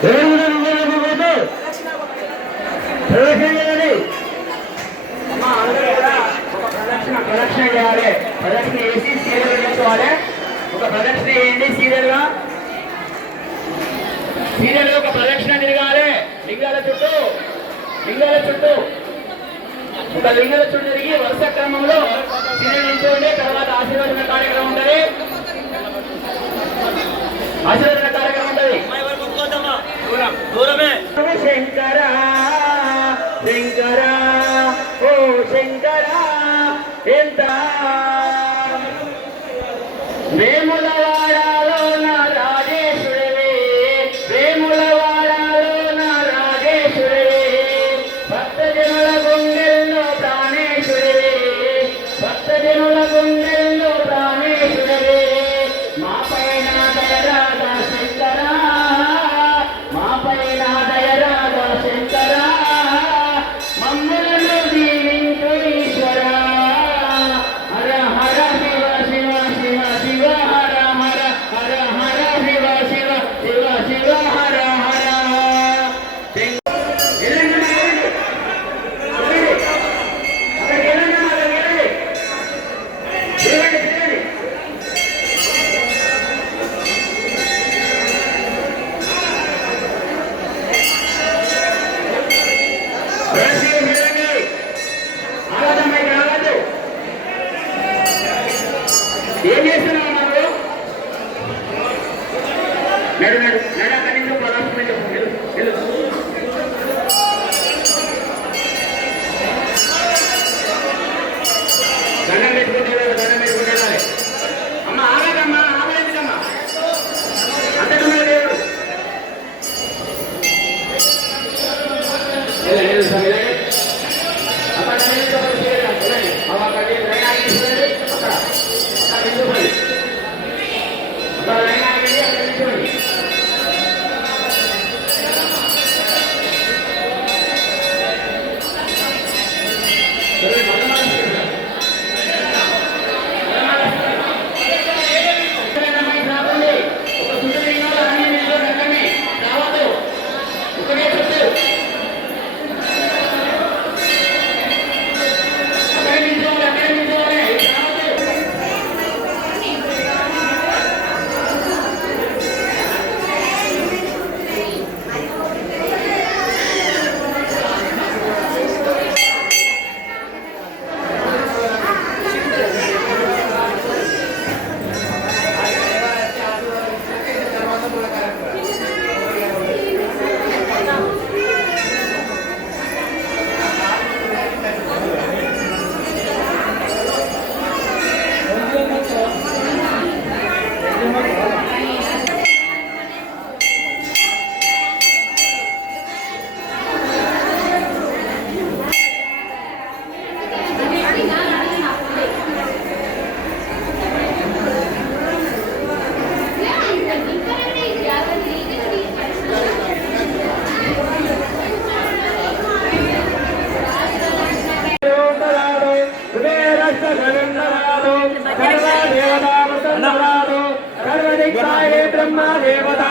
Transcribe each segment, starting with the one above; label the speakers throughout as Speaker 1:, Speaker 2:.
Speaker 1: ప్రదక్షిణ చేయాలి
Speaker 2: ప్రదక్షిణ ప్రదక్షిణ చేయాలి ప్రదక్షిణ సీరియల్ చేసుకోవాలి ఒక ప్రదక్షిణ చేయండి సీరియల్గా సీరియల్ ఒక ప్రదక్షిణ తిరగాలి లింగాల చుట్టూ లింగాల చుట్టూ ఒక లింగాల చుట్టూ తిరిగి వరుస క్రమంలో సీరియల్ నిల్చోండి తర్వాత ఆశీర్వచన కార్యక్రమం ఉండాలి ఆశీర్వచన కార్యక్రమం
Speaker 3: దూరమే.
Speaker 2: శంకర శంకర ఓ శంకర ఎంత? వేములవాడలో ఏం చేస్తున్నావు నాకు నడు నడు నడు అక్కడి నుంచి ప్రదక్షిణ దండం పెట్టుకుంటే దండం పెట్టుకుంటే అమ్మ ఆగదమ్మా ఆగలేదుకమ్మా దేవుడు బ్రహ్మ దేవత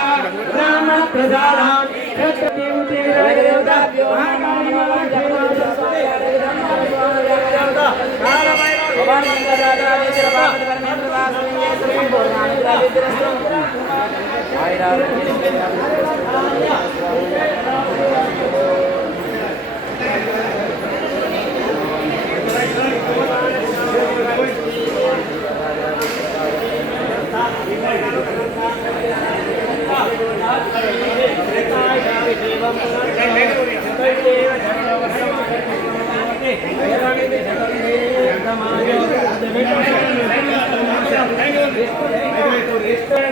Speaker 2: బ్రాహ్మణ ప్రజానాం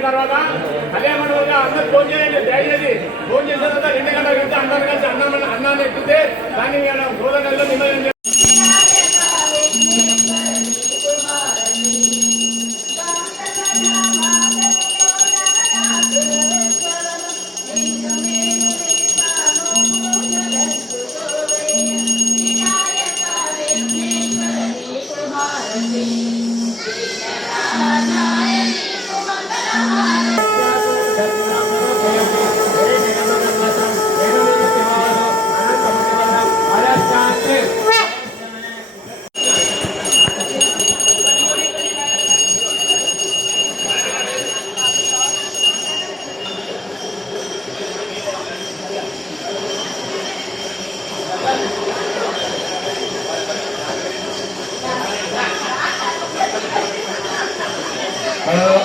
Speaker 4: తర్వాత అదే మన అందరు ఫోన్ చేయండి దయచేసి ఫోన్ చేసిన తర్వాత రెండు గంటల వెళ్తే అందరు కలిసి అన్నం అన్నాన్ని ఎక్కితే దాన్ని గోదావరిలో నిమజ్జనం
Speaker 1: Uh,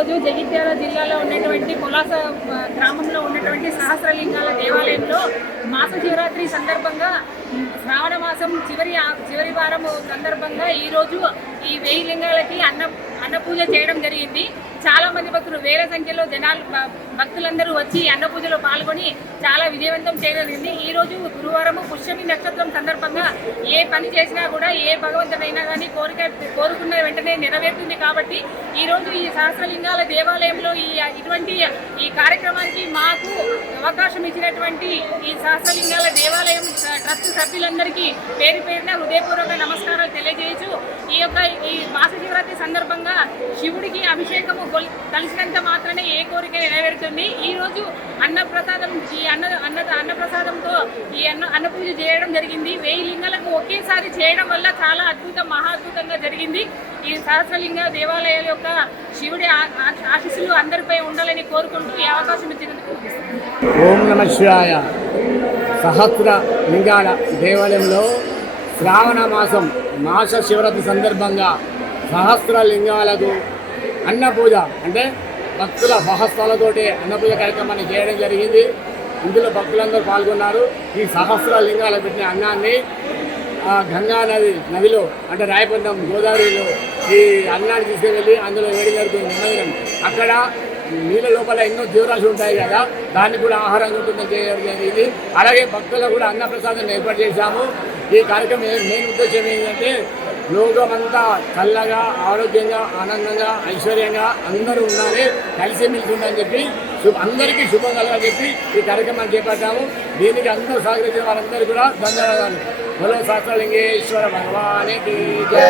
Speaker 1: ఈరోజు జగిత్యాల జిల్లాలో ఉన్నటువంటి పొలాస గ్రామంలో ఉన్నటువంటి సహస్రలింగాల దేవాలయంలో మాస శివరాత్రి సందర్భంగా శ్రావణ మాసం చివరి చివరి వారం సందర్భంగా ఈరోజు ఈ వెయ్యి లింగాలకి అన్న అన్నపూజ చేయడం జరిగింది. చాలా వేల సంఖ్యలో జనాలు భక్తులందరూ వచ్చి అన్న పూజలో పాల్గొని చాలా విజయవంతం చేయగలిగింది ఈ రోజు గురువారం పుష్యమి నక్షత్రం సందర్భంగా ఏ పని చేసినా కూడా ఏ భగవంతుడైనా కానీ కోరిక కోరుకున్న వెంటనే నెరవేరుతుంది కాబట్టి ఈ రోజు ఈ సహస్రలింగాల దేవాలయంలో ఈ ఇటువంటి ఈ కార్యక్రమానికి మాకు అవకాశం ఇచ్చినటువంటి ఈ సహస్రలింగాల దేవాలయం ట్రస్ట్ సభ్యులందరికీ పేరు పేరున హృదయపూర్వక నమస్కారాలు తెలియజేయచ్చు. ఈ యొక్క ఈ మాస శివరాత్రి సందర్భంగా శివుడికి అభిషేకము గొల్- తలిసినంత మాత్రమే ఏ కోరిక నెరవేరుతుంది? ఈ రోజు అన్నప్రసాదం ఈ అన్న అన్న అన్నప్రసాదంతో ఈ అన్న అన్న పూజ చేయడం జరిగింది. వెయ్యి లింగాలకు ఒకేసారి చేయడం వల్ల చాలా అద్భుతం మహా అద్భుతంగా జరిగింది. ఈ సహస్రలింగ దేవాలయాల యొక్క శివుడి ఆశీస్సులు అందరిపై ఉండాలని కోరుకుంటూ ఈ అవకాశం ఇచ్చినందుకు
Speaker 4: ఓం నమ శివాయ. సహస్ర లింగాల దేవాలయంలో శ్రావణ మాసం మాస శివరాత్రి సందర్భంగా సహస్ర లింగాలకు అన్నపూజ అంటే భక్తుల సహస్రాలతోటి అన్నపూజ కార్యక్రమాన్ని చేయడం జరిగింది. ఇందులో భక్తులందరూ పాల్గొన్నారు. ఈ సహస్ర లింగాలకు పెట్టిన అన్నాన్ని గంగా నది నదిలో అంటే రాయపట్నం గోదావరిలో ఈ అన్నాన్ని తీసుకువెళ్ళి అందులో వేడి జరుగుతుంది. నిమజ్జనం. అక్కడ నీళ్ళ లోపల ఎన్నో జీవరాశి ఉంటాయి కదా దాన్ని కూడా ఆహారం ఉంటుందని చేయడం జరిగింది. అలాగే భక్తులకు కూడా అన్నప్రసాదం ఏర్పాటు చేశాము. ఈ కార్యక్రమం మెయిన్ ఉద్దేశం ఏంటంటే లోకమంతా చల్లగా ఆరోగ్యంగా ఆనందంగా ఐశ్వర్యంగా అందరూ ఉండాలి కలిసి మెలిసి ఉందని చెప్పి శుభ అందరికీ శుభం చెప్పి ఈ కార్యక్రమాన్ని చేపట్టాము దీనికి అందరూ సహకరించిన వారందరూ కూడా ధన్యవాదాలు. బలో శాస్త్రలింగేశ్వర భగవానికి జై!